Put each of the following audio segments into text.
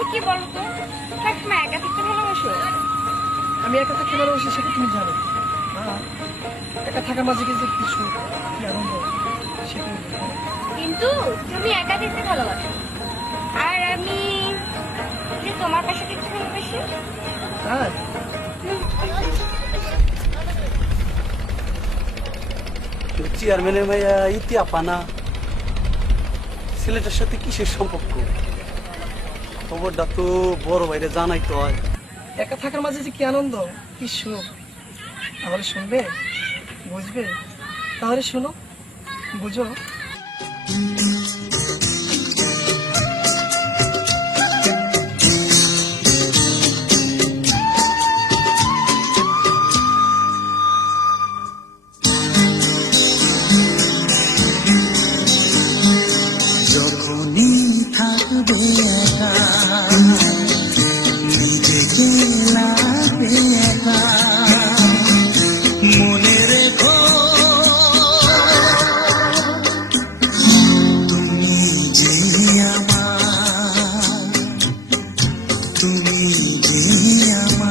তুমি কি বলো তো, সবসময় একা থাকতে ভালোবাসো? আমি একা থাকতে ভালোবাসি সেটা তুমি জানো। একা থাকার মাঝে কিন্তু কিছু কি আনন্দ সেটাই। কিন্তু তুমি একা থাকতে ভালোবাসো, আর আমি যে তোমার পাশে থাকতে ভালোবাসি। তাই চেয়ারম্যানের ভাইয়া ইতি আপানা ছেলেটার সাথে কিসের সম্পর্ক? খবরটা তো বড় ভাইরে জানাইতে হয়। একা থাকার মাঝে যে কি আনন্দ কি সুখ, তাহলে শুনবে বুঝবে? তাহলে শোনো, বুঝো। যখনই থাকবে একা, নিজেকে লাগবে একা, মনে রেখো তুমি যে আমার, তুমি যে আমার।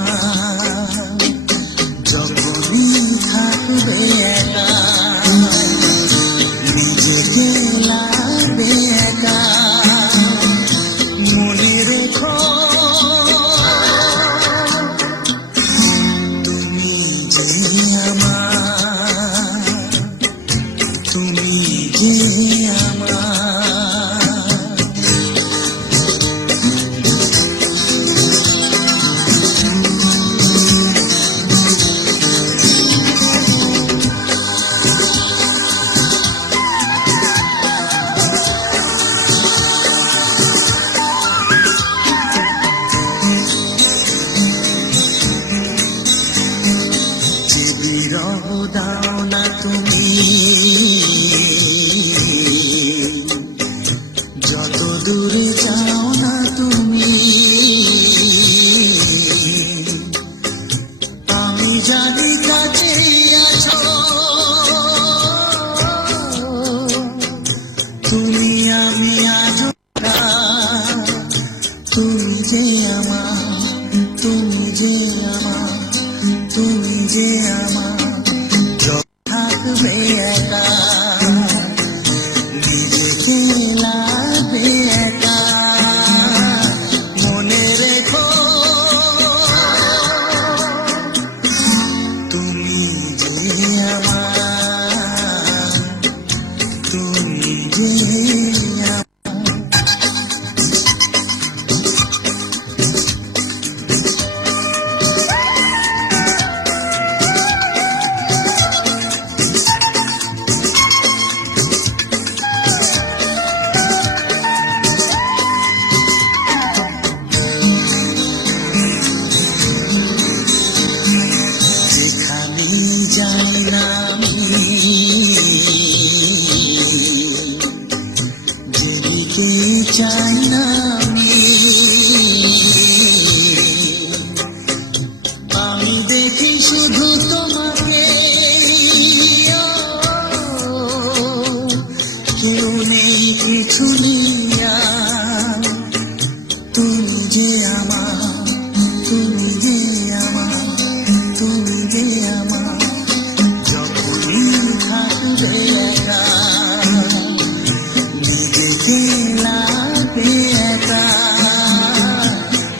যখনই থাকবে একা, নিজেকে লাগবে একা, মনে রেখো তুমি যে আমার, তুমি যে আমার। যে বিরহ দাও না তুমি, যত দূরে যাও না তুমি, আমি জানি কাছে আছো তুমি, আমি আজ তুমি যে আমার, তুমি যে আমার, তুমি যে আমার। থাকবে একা, নিজেকে লাগবে একা, মনে রেখো তুমি যে আমার, তুমি যে আমার। যেখানে যাই না আমি, যেদিকে চাই না আমি, আমি দেখি শুধু তোমাকে, কেউ নেই কিছু নিয়া, তুমি যে আমার, তুমি যে আমার, তুমি যে আমার। যখনই থাকবে একা, নিজেকে লাগবে একা,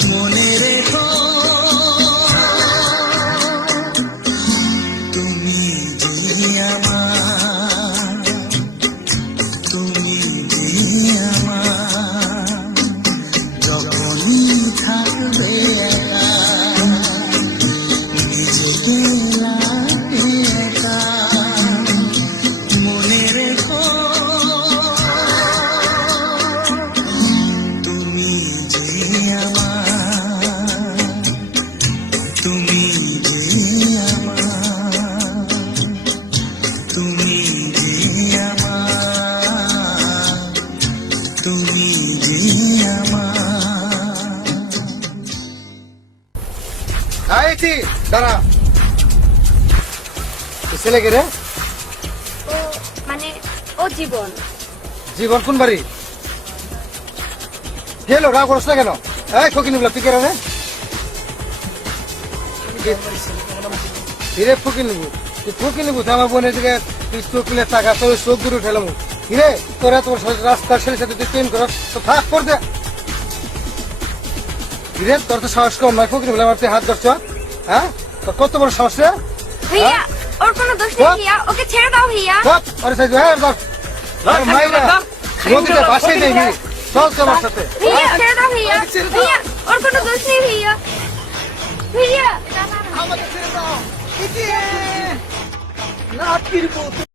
মনে রেখো তুমি যে আমার, তুমি যে আমার। যখনই থাকবে একা, নিজেকে লাগবে একা, মনে রেখো তুমি যে আমার, তুমি যে আমার, তুমি যে আমার, তুমি যে আমার। আইছি দাঁড়া, ছেলে কে রে? ও মানে ও জীবন। জীবন কোন বাড়ি? গেলো রাগ করছ না কেন? এই ফকিনি বলা তুই কেন রে হিরে ফকিনি তুই ফকিনি বুঝ আমার বোনের দিকে তুই চোখ মিলে টাকা তোর চোখ দূরে উঠেলাম হিরে তোরা তোর রাস্তার ছেলের সাথে তুই প্রেম কর তো থাক কর দে হিরে তোর তো সাহস কম নয় ফকিনি বলে আমার তুই হাত ধরছ হ্যাঁ তোর কত বড় সাহস রে ভাইয়া ওর কোনো দোষ নেই ভাইয়া ওকে ছেড়ে দাও ভাইয়া বাপ আরে সাইজ হ্যাঁ বাপ মাইরা নদীতে বাসে নেই চল তো আমার সাথে ভাইয়া ছেড়ে দাও ভাইয়া ভাইয়া ওর কোনো দোষ নেই ভাইয়া ভাইয়া আমাকে ছেড়ে দাও না